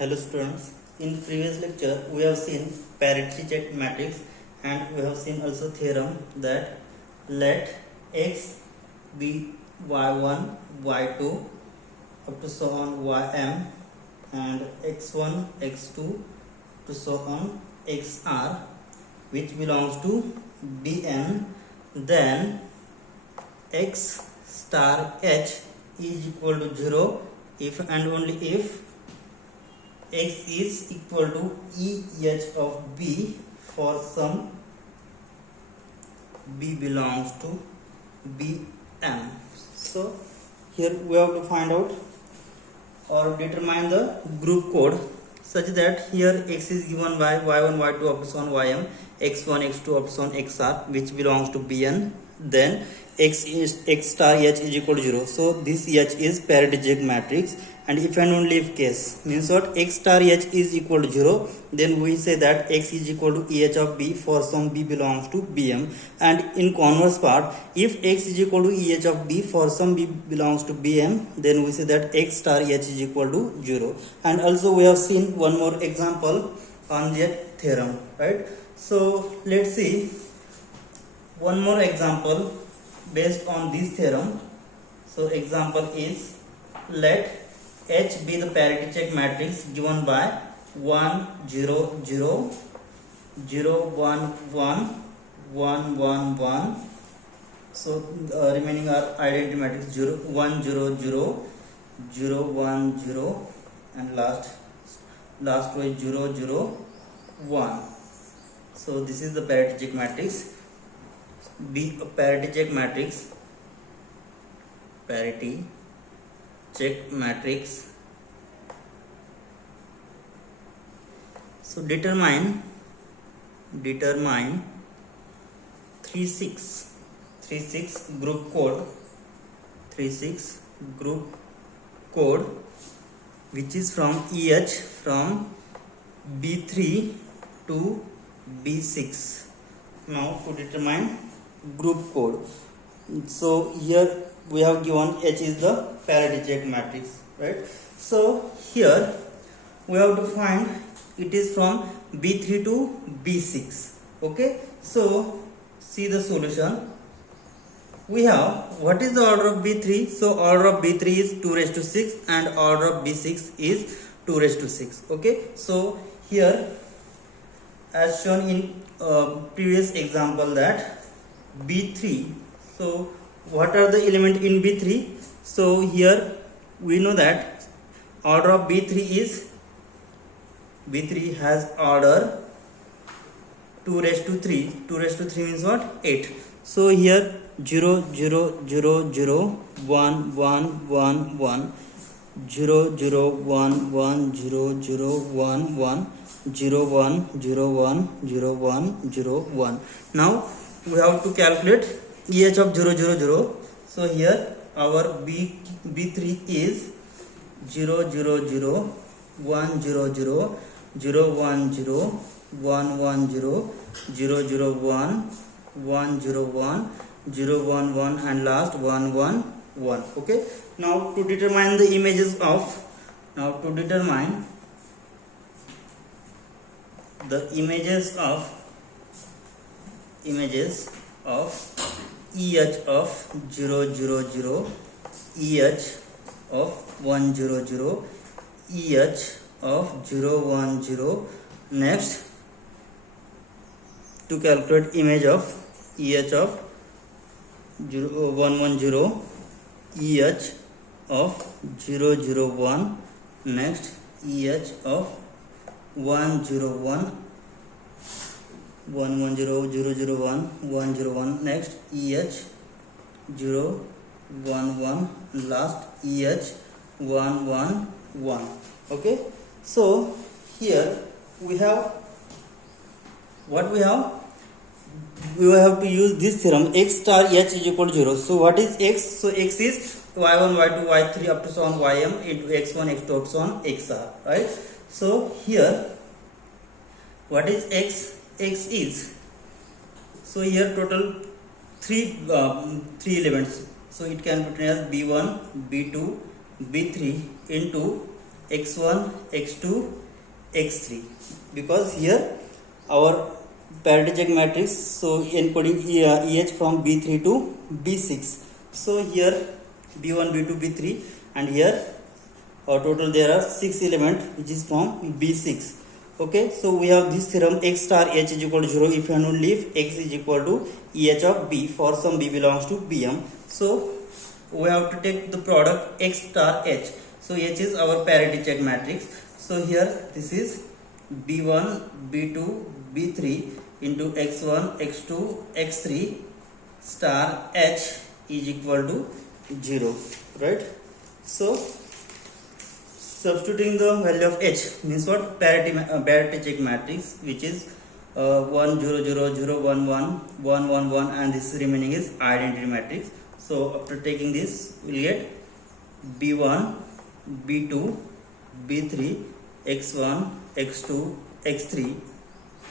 Hello students, in previous lecture we have seen parity check matrix and we have seen also theorem that let x be y1, y2 up to so on ym and x1, x2 to so on xr which belongs to bn, then x star h is equal to 0 if and only if x is equal to EH of B for some B belongs to Bm. So here we have to find out or determine the group code such that here x is given by y1, y2 up to on ym, x1, x2 up to on xr which belongs to Bn, then x star h is equal to 0. So this h is parity check matrix, and if and only if case means what, x star h is equal to 0, then we say that x is equal to eh of b for some b belongs to bm, and in converse part if x is equal to eh of b for some b belongs to bm, then we say that x star h is equal to 0. And also we have seen one more example on that theorem, right? So let's see one more example based on this theorem. So example is, let H be the parity check matrix given by 1 0 0 0 1 1 1 1 1. So remaining are identity matrix 0 1 0 0 0 1 0 and last row is 0 0 1. So this is the parity check matrix. Be a parity check matrix, parity check matrix. So determine 36 group code, 36 group code which is from EH from B3 to B6. Now to determine group code, so here we have given H is the parity check matrix, right? So here we have to find it is from B3 to B6. Okay, so see the solution. We have, what is the order of B3? So order of B3 is 2 raised to 6 and order of B6 is 2 raised to 6. Okay, so here as shown in previous example that B3, so what are the element in B3? So here we know that order of B3 is, B3 has order 2 raised to 3. 2 raised to 3 means what? 8. So here 0 0 0 0 1 1 1 1 0 0 1 1 0 0 1 1 0 1 0 1 0 1 0 1. Now we have to calculate EH of 0 0 0. So here our B3 is 0 0 0 1 0 0 0 1 0 1 1 0 0 0 1 1 0 1 0 1 1 and last 1 1 1. Okay, now to determine the images of, the images of EH of 0 0 0, EH of 1 0 0, EH of 0 1 0. Next, to calculate image of EH of 0 1 1 0, EH of 0 0 1. Next, EH of 1 0 1 1 1 0 0 0 1 1 0 1. Next, EH 0 1 1. Last, EH 1 1 1. Okay, so here we have what we have. We have to use this theorem, x star h is equal to 0. So what is x? So x is y1 y2 y3 up to so on ym into x1 x2 up to so on xr, right? So here what is x? X is, so here total three elements, so it can be written as b1 b2 b3 into x1, x2, x3, because here our parity check matrix, so encoding EH from B3 to B6. So here B1, B2, B3, and here our total there are 6 elements which is from B6. Okay, so we have this theorem, x star h is equal to 0 if and only if x is equal to EH of B for some B belongs to Bm. So we have to take the product x star h. So h is our parity check matrix. So here this is B1, B2, B3 into x1, x2, x3 star h is equal to 0, right? So substituting the value of h means what? Parity check matrix, which is 1 0 0 0 1 1 1 1 1, and this remaining is identity matrix. So after taking this, we'll get B1, B2, B3, x1, x2, x3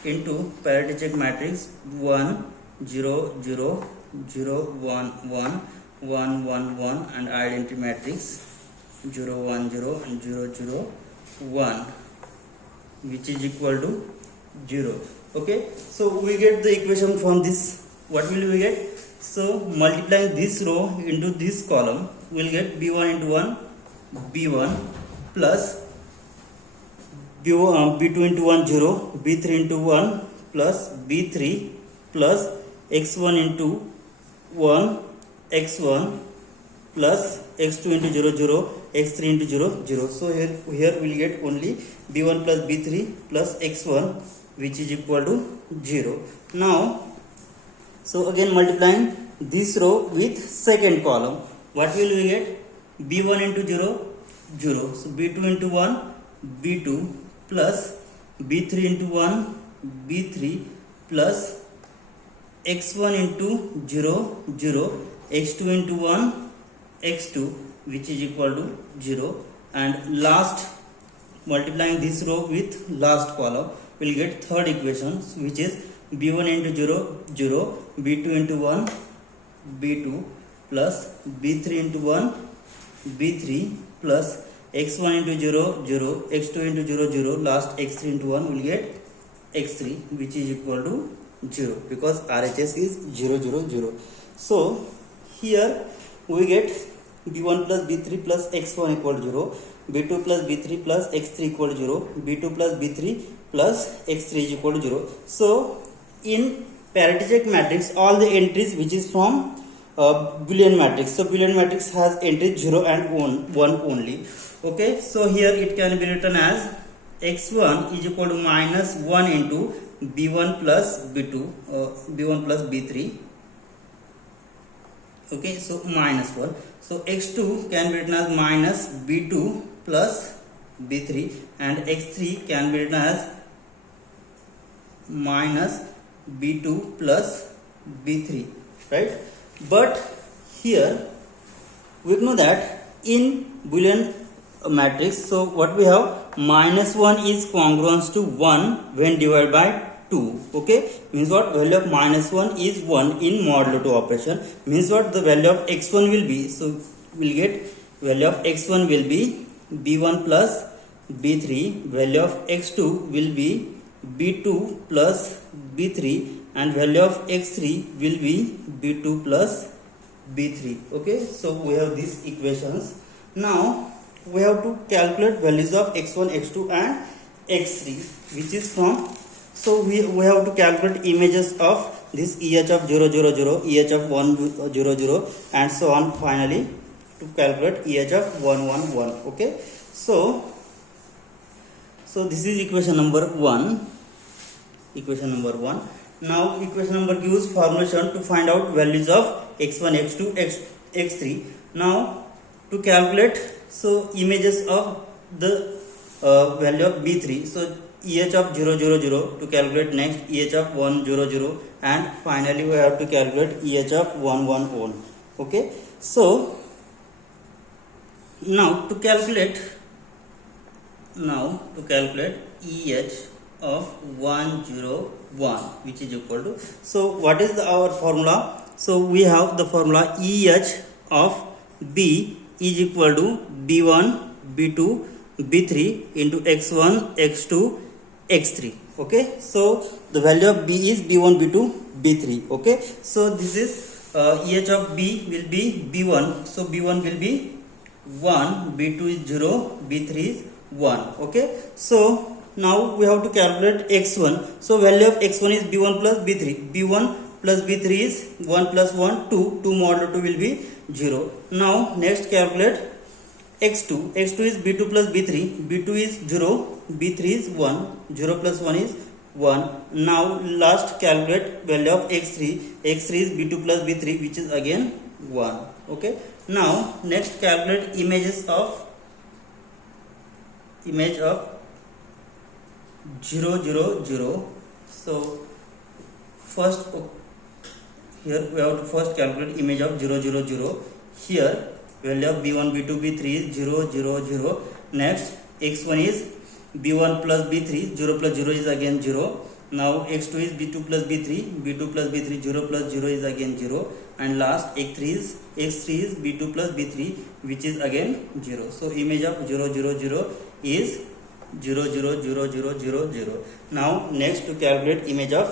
into parity check matrix 1 0 0 0 1 1 1 1 1, and identity matrix 0 1 0 and 0 0 1, which is equal to 0. Okay, so we get the equation from this. What will we get? So multiplying this row into this column, we'll get B1 into 1 B1 plus B2 into 1 0, B3 into 1 plus B3 plus x1 into 1 x1 plus x2 into 0 0, x3 into 0 0. So here we'll get only B1 plus B3 plus x1, which is equal to 0. Now, so again multiplying this row with second column, what will we get? B1 into 0 0. So B2 into 1 B2 plus B3 into 1 B3 plus x1 into 0 0, x2 into 1 x2, which is equal to 0, and last multiplying this row with last column, we'll get third equation, which is B1 into 0 0, B2 into 1 B2 plus B3 into 1 B3 plus x1 into 0 0, x2 into 0 0, last x3 into 1, will get x3, which is equal to 0, because RHS is 0 0 0. So here we get B1 plus B3 plus x1 equal to 0, B2 plus B3 plus x3 equal to 0, B2 plus B3 plus x3 is equal to 0. So in parity check matrix, all the entries which is from Boolean matrix. So Boolean matrix has entries 0 and 1 only. Okay, so here it can be written as x1 is equal to minus 1 into B1 plus B2, B1 plus B3. Okay, so minus 1. So x2 can be written as minus B2 plus B3, and x3 can be written as minus B2 plus B3, right? But here we know that in Boolean matrix, so what we have, minus 1 is congruent to 1 when divided by 2. Okay, means what? Value of minus 1 is 1 in modulo 2 operation. Means what? The value of x1 will be, so we'll get value of x1 will be B1 plus B3, value of x2 will be B2 plus B3, and value of x3 will be B2 plus B3. Okay, so we have these equations. Now we have to calculate values of x1, x2 and x3, which is from, so we have to calculate images of this EH of 0 0 0, EH of 1 0 0, and so on, finally to calculate EH of 1 1 1. Okay, so this is equation number 1. Now equation number gives formulation to find out values of x1, x2, x3. Now to calculate, so images of the value of B3, so EH of 0 0 0 to calculate, next EH of 1 0 0, and finally we have to calculate EH of 1 1 1. Okay, so now to calculate EH of 1 0 1, which is equal to, so what is our formula? So we have the formula EH of B is equal to B1 B2 b3 into x1 x2 x3. Okay, so the value of b is b1 b2 b3. Okay, so this is eh of b will be b1, so b1 will be 1, b2 is 0, b3 is 1. Okay, so now we have to calculate x1. So value of x1 is b1 plus b3. b1 plus b3 is 1 plus 1 2, 2 modulo 2 will be 0. Now next calculate x2. x2 is b2 plus b3. b2 is 0, b3 is 1, 0 plus 1 is 1. Now last calculate value of x3. x3 is b2 plus b3, which is again 1. Okay, now next calculate image of 0 0 0. So first here we have to first calculate image of 0 0 0. Here value of b1 b2 b3 is 0 0 0. Next x1 is b1 plus b3, 0 plus 0 is again 0. Now x2 is b2 plus b3, b2 plus b3, 0 plus 0 is again 0. And last x3 is b2 plus b3, which is again 0. So image of 0 0 0 is 0 0 0 0 0 0. Now next to calculate image of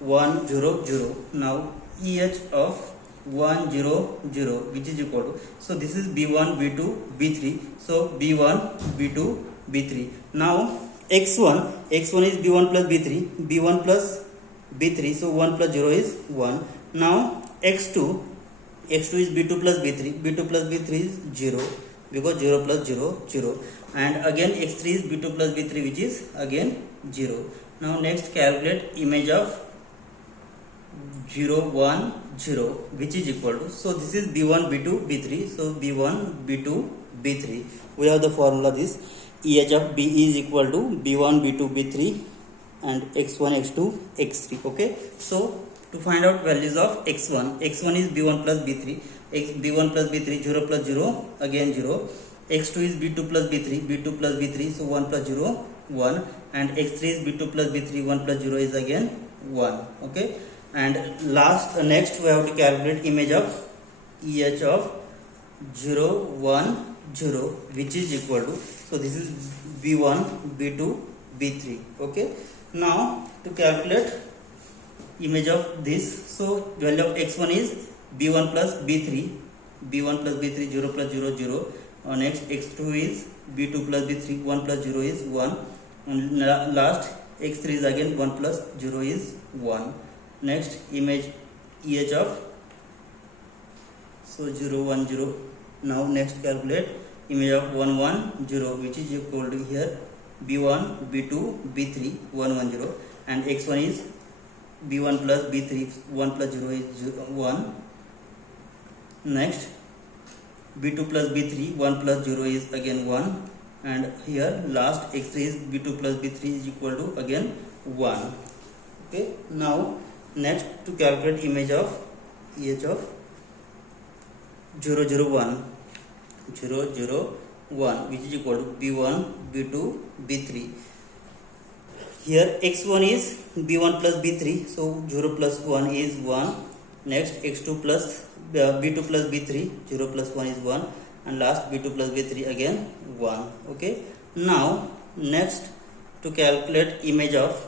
1 0 0. Now eh of 1 0 0, which is equal to, so this is b1 b2 b3, so b1 b2 b3. Now x1 is b1 plus b3, b1 plus b3, so 1 plus 0 is 1. Now x2 is b2 plus b3, b2 plus b3 is 0, because 0 plus 0 0. And again x3 is b2 plus b3, which is again 0. Now next calculate image of 0 1 0, which is equal to, so this is b1 b2 b3, so b1 b2 b3. We have the formula this eh of b is equal to b1 b2 b3 and x1 x2 x3. Okay, so to find out values of x1 is b1 plus b3, b1 plus b3, 0 plus 0 again 0. x2 is b2 plus b3 plus b3, so 1 plus 0 1. And x3 is b2 plus b3, 1 plus 0 is again 1. Okay, and next we have to calculate image of eh of 0 1 0, which is equal to, so this is b1 b2 b3. Okay, now to calculate image of this, so value of x1 is b1 plus b3, 0 plus 0 0. Next x2 is b2 plus b3, 1 plus 0 is 1. And last x3 is again 1 plus 0 is 1. Next image eh of, so 0 1 0. Now next calculate image of 1 1 0, which is equal to here b1 b2 b3 1 1 0. And x1 is b1 plus b3, 1 plus 0 is 1. Next b2 plus b3, 1 plus 0 is again 1. And here last x3 is b2 plus b3 is equal to again 1. Okay, now next to calculate image of eh of 0 0 1, 0 0 1, which is equal to b1 b2 b3. Here x1 is b1 plus b3, so 0 plus 1 is 1. Next x2 plus b2 plus b3, 0 plus 1 is 1. And last b2 plus b3 again 1. Okay, now next to calculate image of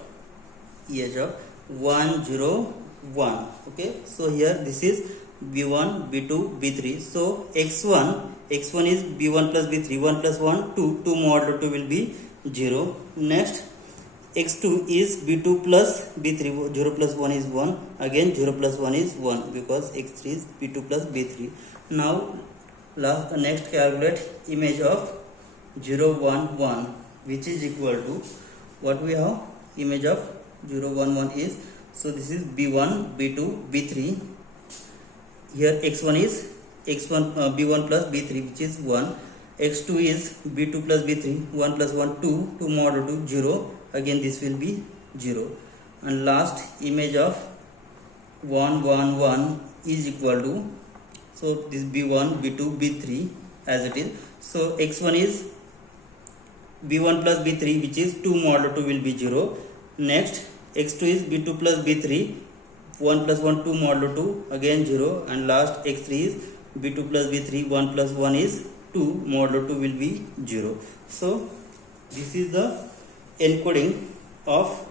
eh of 1 0 1. Okay, so here this is b1 b2 b3, so x1 is b1 plus b3, 1 plus 1 2, 2 modulo 2 will be 0. Next x2 is b2 plus b3, 0 plus 1 is 1, again 0 plus 1 is 1, because x3 is b2 plus b3. Now next calculate image of 0 1 1, which is equal to, what we have, image of 0 1 1 is, so this is b1 b2 b3. Here x1 is b1 plus b3, which is 1. x2 is b2 plus b3, 1 plus 1 2, 2 modulo 2 0, again this will be 0. And last image of 1 1 1 is equal to, so this b1 b2 b3 as it is. So x1 is b1 plus b3, which is 2 modulo 2 will be 0. Next x2 is b2 plus b3, 1 plus 1 2 modulo 2 again 0. And last x3 is b2 plus b3, 1 plus 1 is 2 modulo 2 will be 0. So this is the encoding of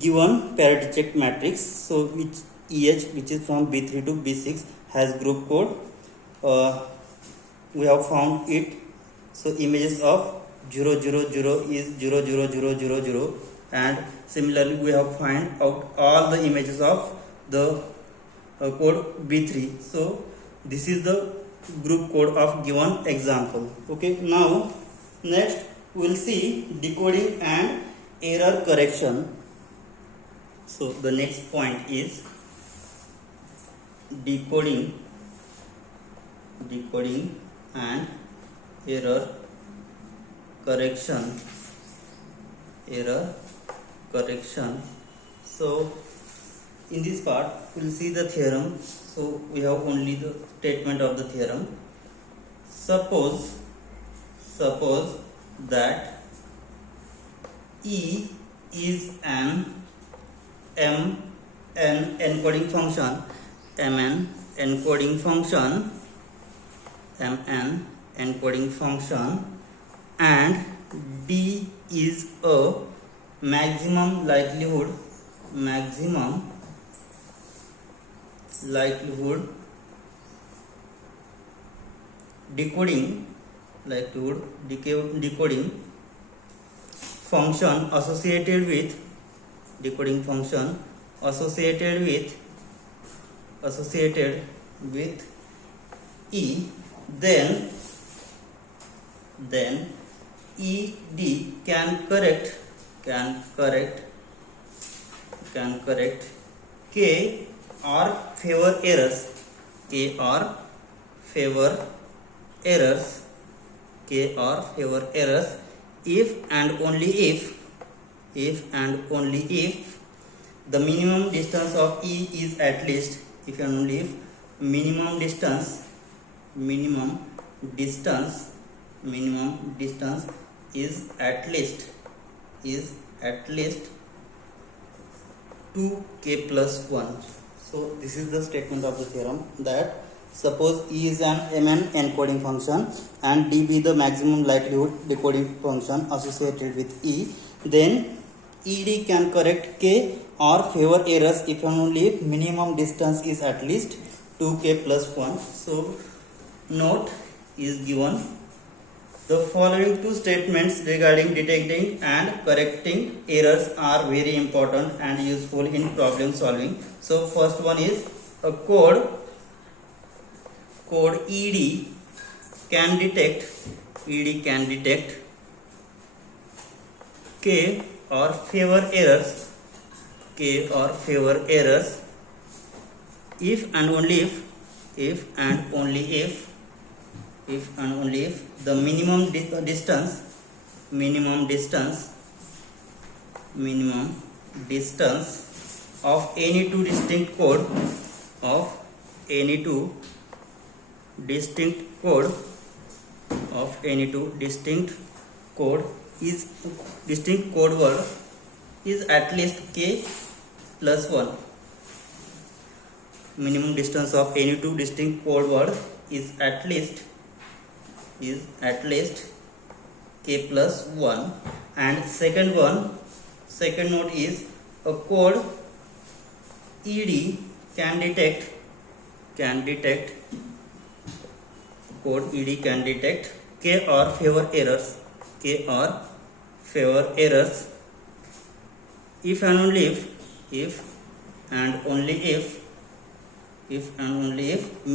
given parity check matrix. So which EH, which is from B3 to B6, has group code. We have found it. So images of 0 0 0 is 0 0 0 0 0, and similarly we have find out all the images of the code B3. So this is the group code of given example. Okay, now next we will see decoding and error correction. So the next point is decoding and error correction. So in this part we will see the theorem. So we have only the statement of the theorem. Suppose that E is an mn encoding function, and D is a maximum likelihood decoding function associated with E, then ED can correct K or favor errors if and only if the minimum distance of E is at least, if and only if minimum distance is at least 2k plus 1. So this is the statement of the theorem, that suppose E is an mn encoding function and D be the maximum likelihood decoding function associated with E, then ED can correct K or favor errors if and only if minimum distance is at least 2k plus 1. So note is given. The following two statements regarding detecting and correcting errors are very important and useful in problem solving. So first one is a code ED can detect K or favor errors if and only if the minimum distance of any two distinct code word is at least k plus 1. Minimum distance of any two distinct code word is at least k plus 1. And second note is a code ED can detect K or favor errors if and only if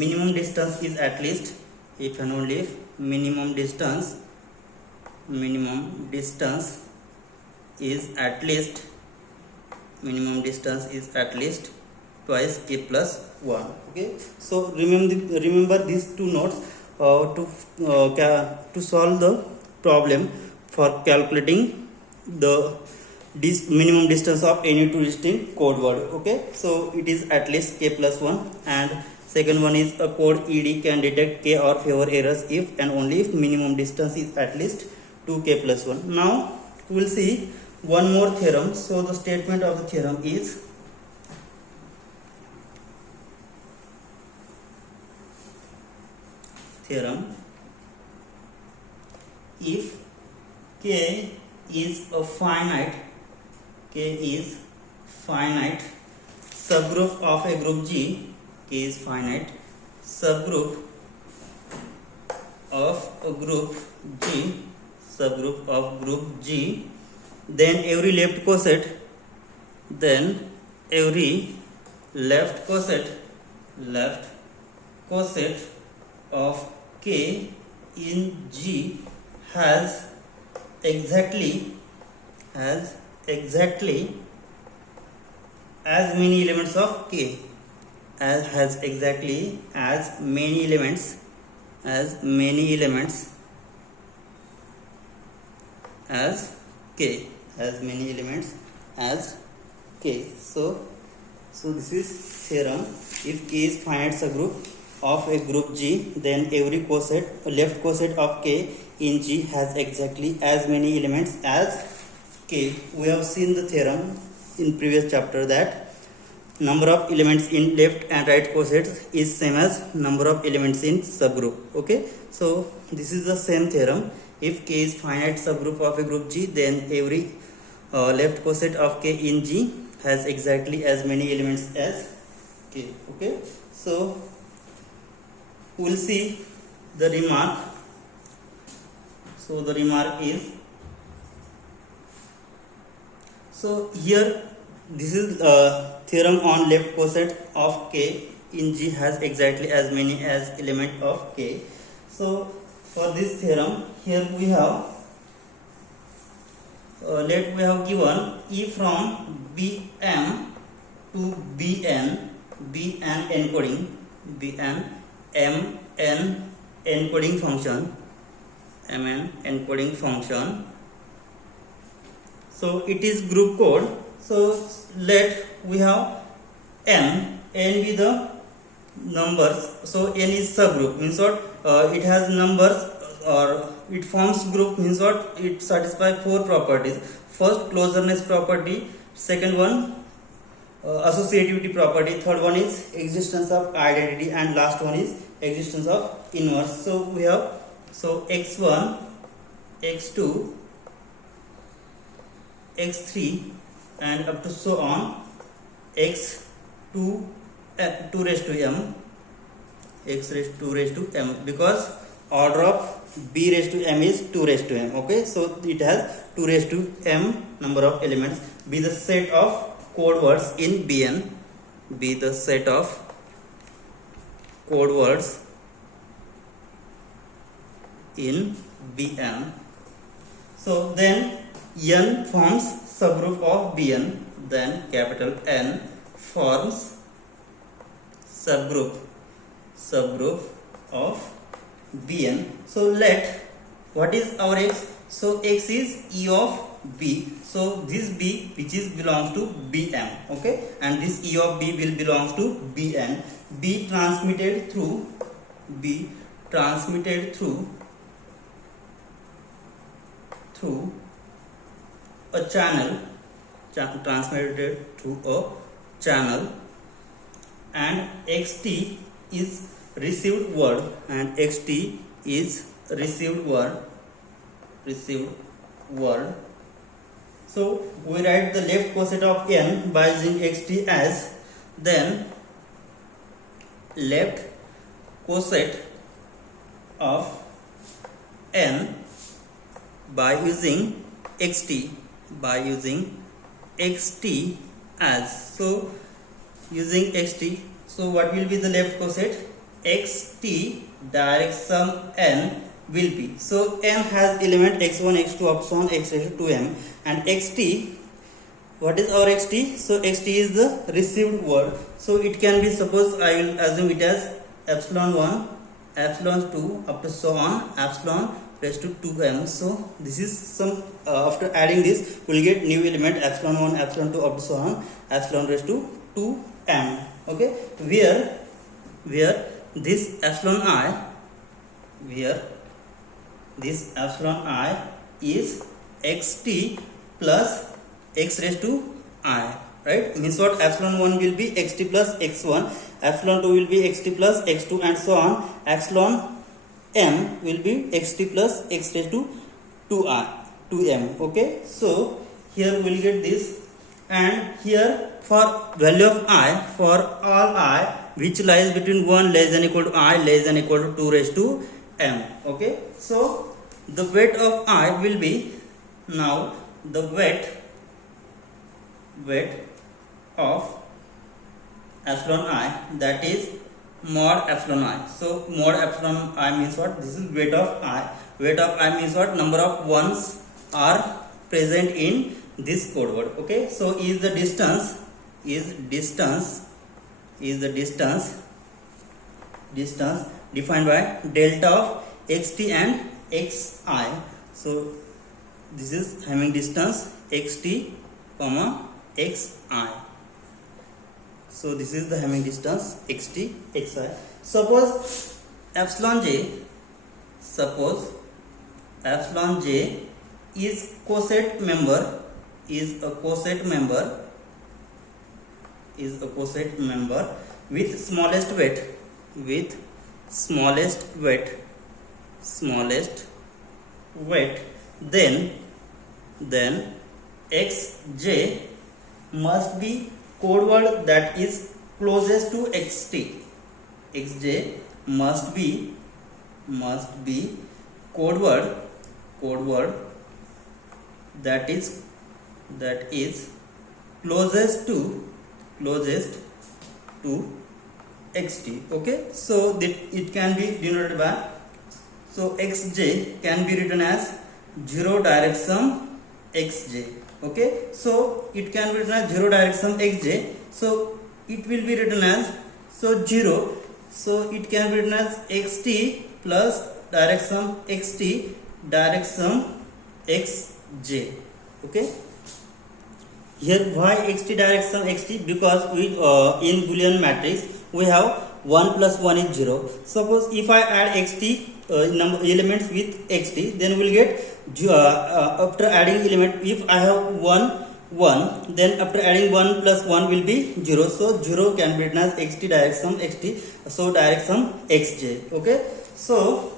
minimum distance is at least 2 k plus 1. Okay, so remember these two notes to solve the problem for calculating the minimum distance of any two distinct code word. Okay, so it is at least k plus 1, and second one is a code ED can detect K or favor errors if and only if minimum distance is at least 2k plus 1. Now we will see one more theorem. So the statement of the theorem is if K is a finite, K is finite subgroup of a group G, K is finite subgroup of a group G, subgroup of group G, then every left coset of K in G has exactly as many elements of K, has exactly as many elements as K, as many elements as K. So this is theorem. If K is finite subgroup of a group G, then every left coset of K in G has exactly as many elements as K. We have seen the theorem in previous chapter that number of elements in left and right cosets is same as number of elements in subgroup. Okay, so this is the same theorem. If K is finite subgroup of a group G, then every left coset of K in G has exactly as many elements as K. Okay, so we'll see the remark. So the remark is, so here this is theorem on left coset of K in G has exactly as many as element of K. So for this theorem, here we have let we have given E from Bm to Bn encoding, Bn Mn encoding function, Mn encoding function. So it is group code. So let we have n be the numbers. So n is subgroup, means what it has numbers or it forms group, means what it satisfies 4 properties. First, closeness property. Second one, associativity property. Third one is existence of identity, and last one is existence of inverse. So we have x1, x2, x3 and up to so on x2 2 raised to m, x raised 2 raised to m, because order of b raised to m is 2 raised to m. Okay, so it has 2 raised to m number of elements. Be the set of code words in Bn, be the set of code words in Bn. So then n forms subgroup of Bn, then capital N forms subgroup of Bn. So let, what is our x? So x is E of B. So this B which is belongs to Bm, okay, and this E of B will belongs to Bn. B transmitted through a channel, transmitted through a channel, and xt is received word, and xt is received word. So we write the left coset of n by using xt as, then left coset of n by using xt as, so using xt, so what will be the left coset? Xt direct sum n will be, so n has element x1 x2 up to x raised to 2m, and xt, what is our xt? So xt is the received word, so it can be, suppose I will assume it as epsilon 1 epsilon 2 up to so on epsilon raised to 2m. So this is some after adding this we will get new element epsilon 1 epsilon 2 up to so on epsilon raised to 2m. Okay, where this epsilon I is xt plus x raised to I, right? Means what, epsilon 1 will be xt plus x1, epsilon 2 will be xt plus x2 and so on, epsilon m will be xt plus x raised to 2m. Okay, so here we'll get this, and here for value of I, for all I which lies between 1 less than equal to I less than equal to 2 raised to m. Okay, so the weight of I will be, now the weight of epsilon I, that is mod epsilon I. So mod epsilon I means what? This is weight of I. Weight of I means what? Number of ones are present in this code word. Okay, so is the distance defined by delta of xt and xi. So this is having distance xt comma xi. So this is the Hamming distance xt xi. Suppose epsilon j is coset member, is a coset member with smallest weight, then xj must be code word that is closest to xt. xj must be code word that is closest to xt. Okay, so that it can be denoted by, so xj can be written as 0 direct sum xj. Okay, so it can be written as 0 direct sum xj, so it will be written as, so 0, so it can be written as xt plus direct sum xt direct sum xj. Okay, here why xt direct sum xt? Because we in Boolean matrix we have 1 plus 1 is 0. Suppose if I add xt number elements with xt, then we'll get after adding element, if I have 1, then after adding 1 plus 1 will be 0. So 0 can be written as xt direct sum xt, so direct sum xj. Okay, so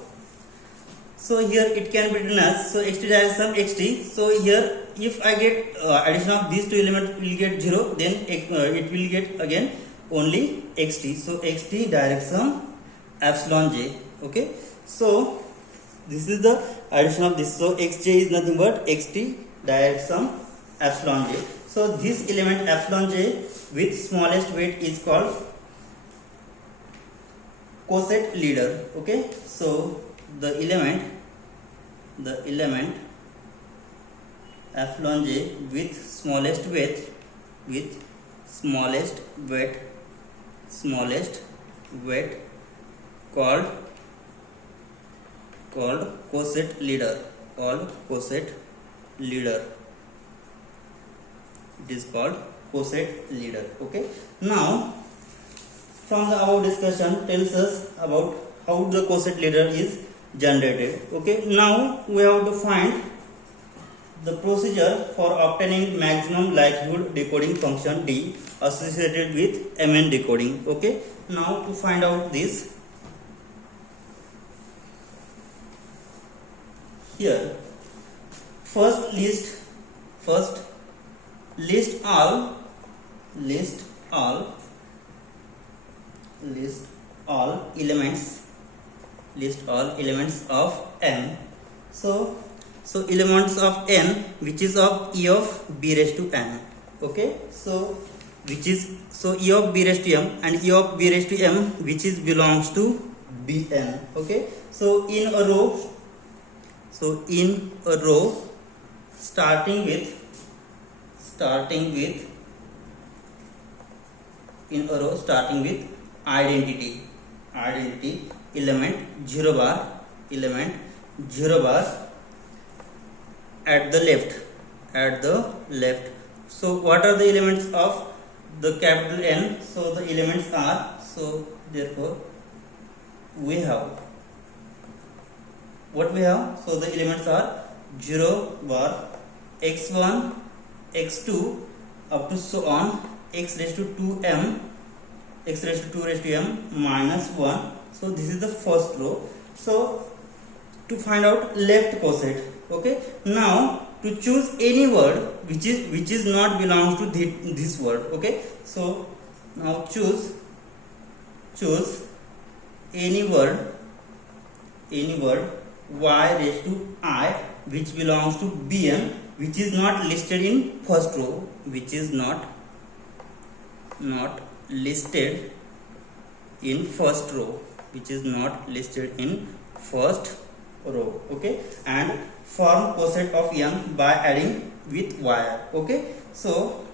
here it can be written as, so xt direct sum xt. So here if I get addition of these two elements will get 0, then it will get again only xt. So xt direct sum epsilon j. Okay, so this is the addition of this. So xj is nothing but xt direct sum epsilon j. So this element epsilon j with smallest weight is called coset leader. Okay, so the element epsilon j with smallest weight called coset leader. It is called coset leader. Okay, now from the above discussion tells us about how the coset leader is generated. Okay, now we have to find the procedure for obtaining maximum likelihood decoding function d associated with mn decoding. Okay, now to find out this, here first list all elements of n. So elements of n which is of e of b raised to n. Okay, so e of b raised to m and e of b raised to m which is belongs to bn. Okay, so in a row starting with identity element 0 bar at the left. So what are the elements of the capital N? So the elements are, so therefore we have what we have. So the elements are 0 bar, x1, x2 up to so on x raised to 2m, x raised to 2 raised to m minus 1. So this is the first row. So to find out left coset, Okay, now to choose any word which is not belongs to this word. Okay, so now choose any word y raised to I which belongs to Bn, which is not listed in first row, which is not listed in first row, which is not listed in first row. Okay, and form coset of n by adding with y. Okay, so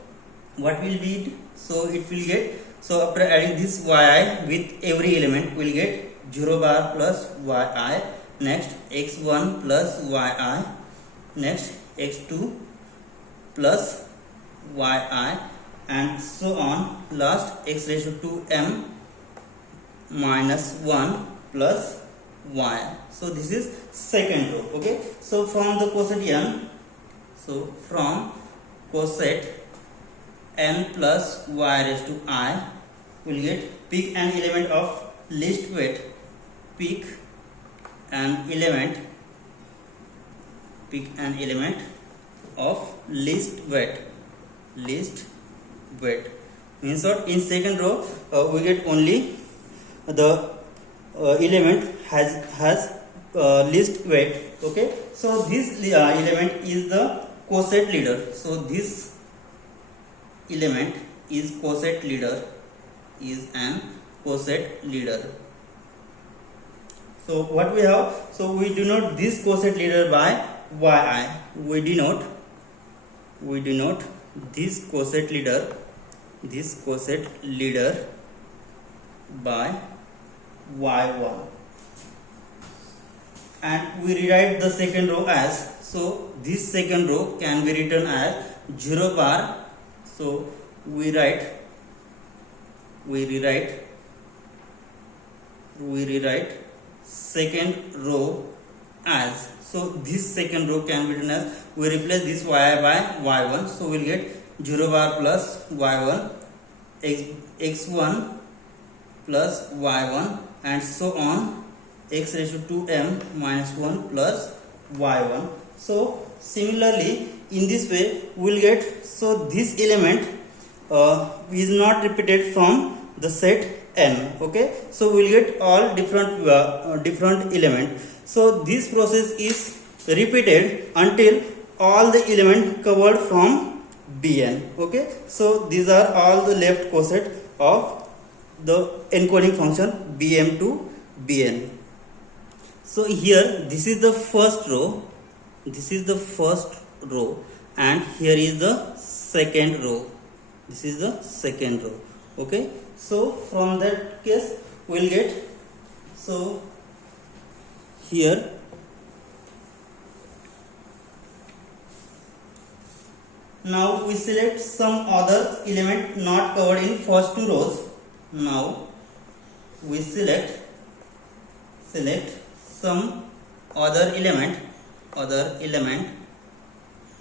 what will be, so it will get, so after adding this yi with every element we will get 0 bar plus yi, next x1 plus yi, next x2 plus yi, and so on, last x raised to m minus 1 plus y. So this is second row. Okay, so from the coset n, so from coset n plus y raised to I, will get pick an element of least weight, pick an element of least weight means what, in second row we get only the element has least weight. Okay, so this element is the coset leader, so this element is coset leader, is an coset leader. So what we have, so we denote this coset leader by yi, we denote this coset leader by y1, and we rewrite the second row as, so this second row can be written as 0 bar, so we rewrite second row as, so this second row can be written as, we replace this y by y1, so we'll get 0 bar plus y1, x1 plus y1, and so on, x raised to m minus 1 plus y1. So similarly in this way we will get, so this element is not repeated from the set n. Okay, so we will get all different element. So this process is repeated until all the element covered from Bn. Okay, so these are all the left coset of the encoding function Bm to Bn. So here this is the first row, and here is the second row, this is the second row. Okay, so from that case we will get, so here now we select some other element not covered in first two rows. Now we select some other element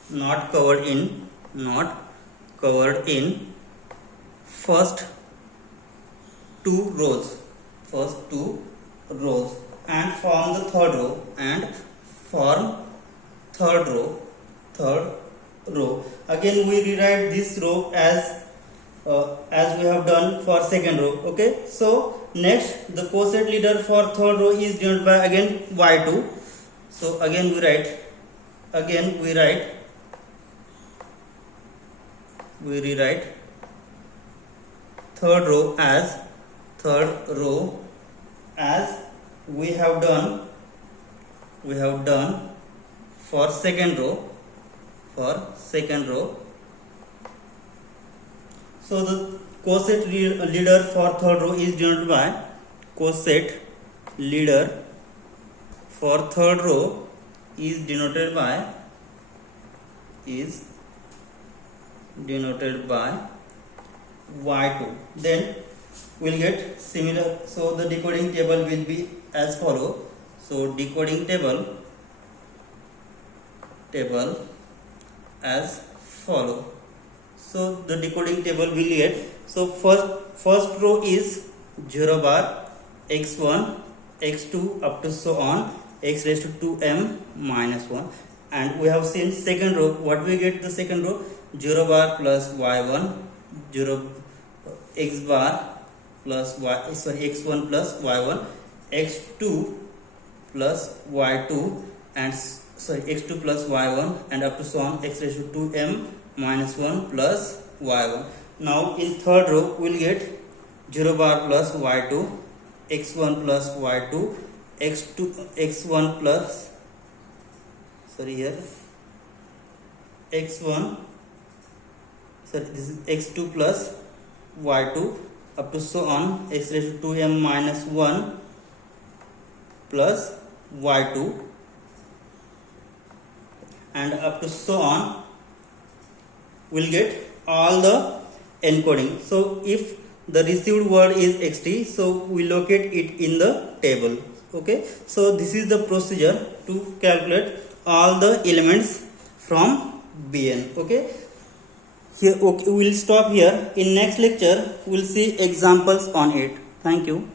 not covered in first two rows, and form the third row, again we rewrite this row as we have done for second row. Okay, so next the coset leader for third row is denoted by again y2, so again we rewrite third row as we have done for second row. So the coset leader for third row is denoted by coset leader for third row is denoted by y2. Then we'll get similar, so the decoding table will be as follow. So decoding table as follow. So the decoding table will get, so first row is 0 bar, x1, x2 up to so on, x raised to 2m minus 1, and we have seen second row. What we get the second row? 0 bar plus y1, 0 x bar plus y, sorry, x1 plus y1, x2 plus y2, and sorry, x2 plus y1, and up to so on x raised to 2m minus 1 plus y1. Now in third row we'll get 0 bar plus y2, x1 plus y2, x2 x1 plus, sorry, here x1, sorry, this is x2 plus y2, up to so on x raised to 2m minus 1 plus y2, and up to so on we'll get all the encoding. So if the received word is xt, so we locate it in the table. Okay, so this is the procedure to calculate all the elements from Bn. Okay, here, okay, we'll stop here. In next lecture we'll see examples on it. Thank you.